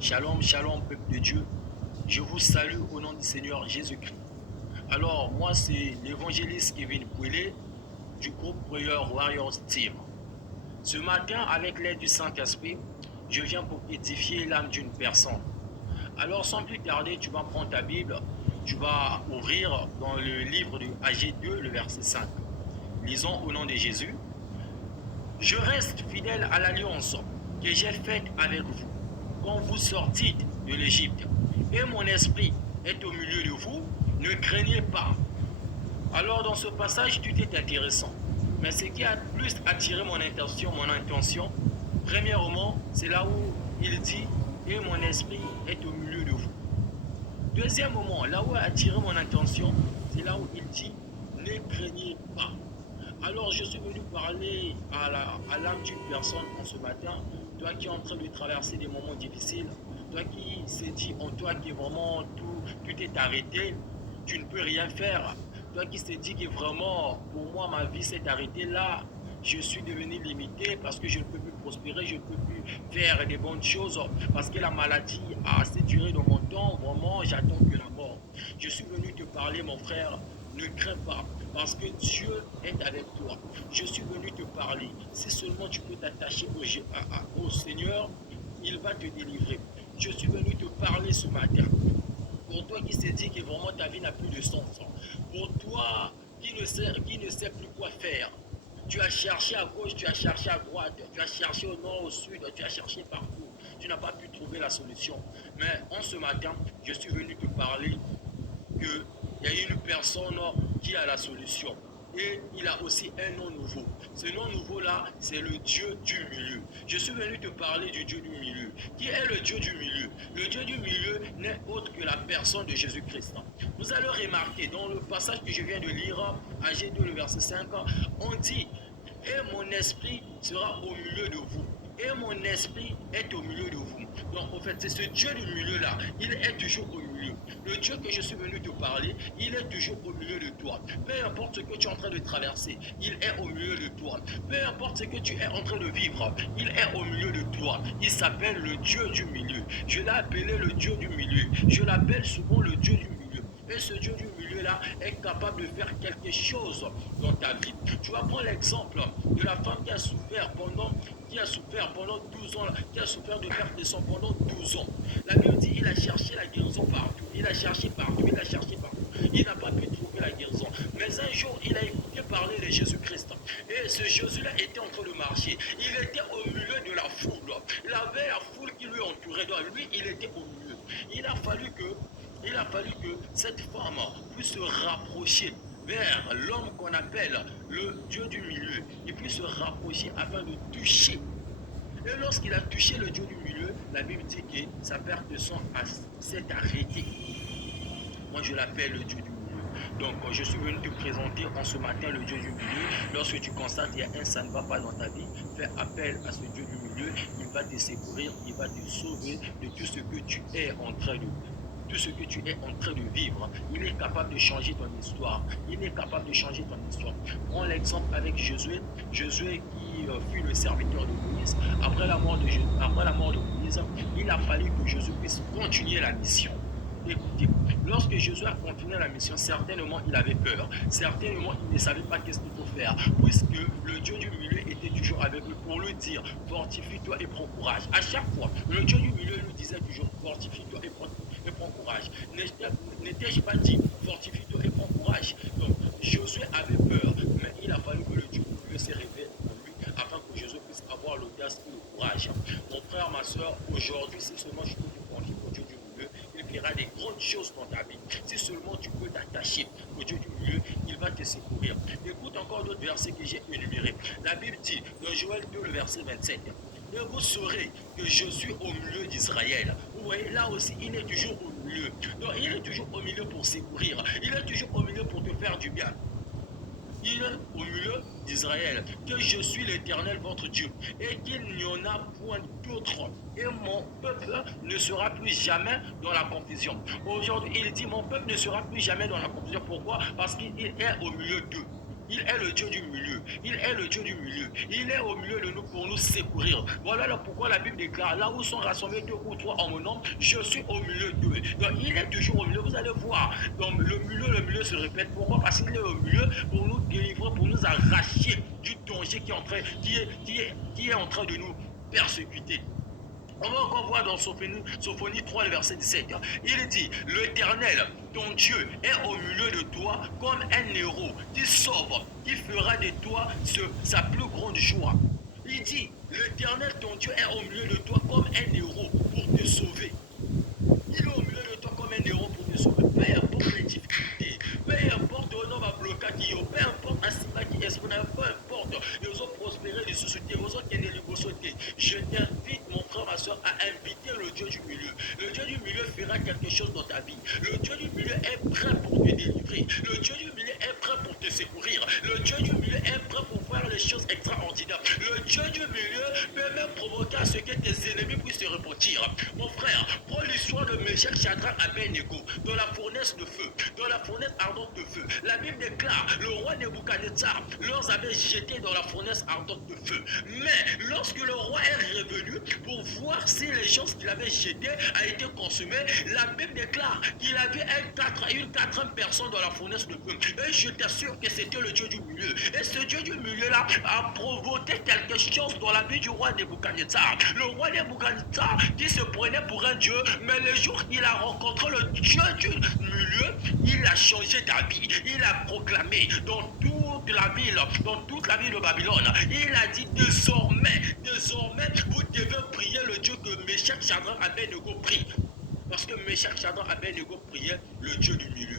Shalom, shalom, peuple de Dieu. Je vous salue au nom du Seigneur Jésus-Christ. Alors, moi, c'est l'évangéliste Kevin Pouillet du groupe Prayer Warriors Team. Ce matin, avec l'aide du Saint-Esprit, je viens pour édifier l'âme d'une personne. Alors, sans plus tarder, tu vas prendre ta Bible, tu vas ouvrir dans le livre de Agé 2, le verset 5. Lisons au nom de Jésus. Je reste fidèle à l'alliance que j'ai faite avec vous quand vous sortîtes de l'Égypte, et mon esprit est au milieu de vous, ne craignez pas. Alors dans ce passage, tout est intéressant. Mais ce qui a plus attiré mon attention, premièrement, c'est là où il dit, et mon esprit est au milieu de vous. Deuxièmement, là où a attiré mon attention, c'est là où il dit, ne craignez pas. Alors je suis venu parler à l'âme d'une personne en ce matin, toi qui es en train de traverser des moments difficiles, toi qui s'est dit en toi que vraiment tout est arrêté, tu ne peux rien faire, toi qui s'est dit que vraiment pour moi ma vie s'est arrêtée là, je suis devenu limité parce que je ne peux plus prospérer, je ne peux plus faire des bonnes choses parce que la maladie a assez duré dans mon temps, vraiment j'attends que la mort. Je suis venu te parler mon frère, ne crains pas parce que Dieu est avec toi. Je suis venu te parler. Si seulement tu peux t'attacher au Seigneur, il va te délivrer. Je suis venu te parler ce matin. Pour toi qui s'est dit que vraiment ta vie n'a plus de sens. Pour toi qui ne sait plus quoi faire. Tu as cherché à gauche, tu as cherché à droite, tu as cherché au nord, au sud, tu as cherché partout. Tu n'as pas pu trouver la solution. Mais en ce matin, je suis venu te parler qu'il y a une personne qui a la solution. Et il a aussi un nom nouveau. Ce nom nouveau-là, c'est le Dieu du milieu. Je suis venu te parler du Dieu du milieu. Qui est le Dieu du milieu? Le Dieu du milieu n'est autre que la personne de Jésus-Christ. Vous allez remarquer dans le passage que je viens de lire, Agé 2, le verset 5, on dit, et mon esprit sera au milieu de vous. Et mon esprit est au milieu de vous. Donc, en fait, c'est ce Dieu du milieu-là. Il est toujours au milieu. Le Dieu que je suis venu te parler, il est toujours au milieu de toi. Peu importe ce que tu es en train de traverser, il est au milieu de toi. Peu importe ce que tu es en train de vivre, il est au milieu de toi. Il s'appelle le Dieu du milieu. Je l'ai appelé le Dieu du milieu. Je l'appelle souvent le Dieu du milieu. Et ce Dieu du milieu-là est capable de faire quelque chose dans ta vie. Tu vas prendre l'exemple de la femme qui a souffert pendant 12 ans, qui a souffert de perte de sang pendant 12 ans. La Bible dit il a cherché la guérison partout. Il a cherché partout, il a cherché partout. Il n'a pas pu trouver la guérison. Mais un jour, il a écouté parler de Jésus-Christ. Et ce Jésus-là était en train de marcher. Il était au milieu de la foule. Il avait la foule qui lui entourait. Donc lui, il était au milieu. Il a fallu que cette femme puisse se rapprocher vers l'homme qu'on appelle le Dieu du milieu. Il puisse se rapprocher afin de toucher. Et lorsqu'il a touché le Dieu du milieu, la Bible dit que sa perte de sang s'est arrêtée. Moi, je l'appelle le Dieu du milieu. Donc, je suis venu te présenter en ce matin le Dieu du milieu. Lorsque tu constates qu'il y a un ça ne va pas dans ta vie, fais appel à ce Dieu du milieu. Il va te secourir, il va te sauver de tout ce que tu es en train de vivre. Il est capable de changer ton histoire. Il est capable de changer ton histoire. Prends l'exemple avec Josué. Josué qui fut le serviteur de Moïse. Après la mort de Moïse, il a fallu que Josué puisse continuer la mission. Écoutez, lorsque Josué a continué la mission, certainement il avait peur. Certainement il ne savait pas qu'est-ce qu'il faut faire. Puisque le Dieu du milieu était toujours avec lui pour lui dire fortifie-toi et prends courage. À chaque fois, le Dieu du milieu lui disait toujours fortifie-toi et prends courage. N'étais-je pas dit fortifie-toi et prends courage? Donc Josué avait peur, mais il a fallu que le Dieu du milieu se révèle en lui afin que Josué puisse avoir l'audace et le courage. Mon frère, ma soeur, aujourd'hui, si seulement je peux te confier au Dieu du milieu, il fera des grandes choses dans ta vie. Si seulement tu peux t'attacher au Dieu du milieu, il va te secourir. Écoute encore d'autres versets que j'ai énumérés. La Bible dit, dans Joël 2, le verset 27, et vous saurez que je suis au milieu d'Israël. Vous voyez, là aussi, il est toujours au milieu. Donc, il est toujours au milieu pour secourir. Il est toujours au milieu pour te faire du bien. Il est au milieu d'Israël, que je suis l'Éternel votre Dieu, et qu'il n'y en a point d'autre. Et mon peuple ne sera plus jamais dans la confusion. Aujourd'hui, il dit, mon peuple ne sera plus jamais dans la confusion. Pourquoi? Parce qu'il est au milieu d'eux. Il est le Dieu du milieu. Il est le Dieu du milieu. Il est au milieu de nous pour nous secourir. Voilà pourquoi la Bible déclare, là où sont rassemblés deux ou trois en mon nom, je suis au milieu d'eux. Donc il est toujours au milieu. Vous allez voir. Donc le milieu se répète. Pourquoi? Parce qu'il est au milieu pour nous délivrer, pour nous arracher du danger qui est en train de nous persécuter. On va encore voir dans Sophonie 3, le verset 17. Il dit, l'Éternel, ton Dieu, est au milieu de toi comme un héros qui sauve, qui fera de toi sa plus grande joie. Il dit, l'Éternel, ton Dieu, est au milieu de toi comme un héros pour te sauver. Il est au milieu de toi comme un héros pour te sauver. Peu importe les difficultés, peu importe le nombre de blocages, peu importe un qui est, peu importe, ils ont prospéré, ils ont sauté, ils ont gagné les sauté. Je t'invite, mon frère, ma soeur, à inviter le Dieu du milieu. Le Dieu du milieu fera quelque chose dans ta vie. Le Dieu du milieu est prêt pour te délivrer. Le Dieu du milieu est prêt pour te secourir. Le Dieu du milieu est prêt pour faire les choses extraordinaires. Le Dieu du milieu peut même provoquer à ce que tes ennemis puissent se repentir. Mon frère, prends l'histoire de Meshach, Shadrach, Abednego dans la fournaise de feu, dans la fournaise ardente de feu. La Bible déclare, le roi Nebuchadnezzar leur avait jeté dans la fournaise ardente de feu. Mais lorsque le roi est revenu pour voir si les choses qu'il avait jetées a été consommées, la Bible déclare qu'il avait une quatrième personne dans la fournaise de feu. Et je t'assure que c'était le Dieu du milieu. Et ce Dieu du milieu-là a provoqué quelque chose dans la vie du roi Nebuchadnezzar. Le roi Nebuchadnezzar qui se prenait pour un Dieu, mais le jour qu'il a rencontré le Dieu du milieu, il a changé d'habit. Il a proclamé dans toute la ville de Babylone. Il a dit désormais, vous devez prier le Dieu que Meshach, Shadrach, Abednego prie. Parce que Meshach, Shadrach, Abednego priait le Dieu du milieu.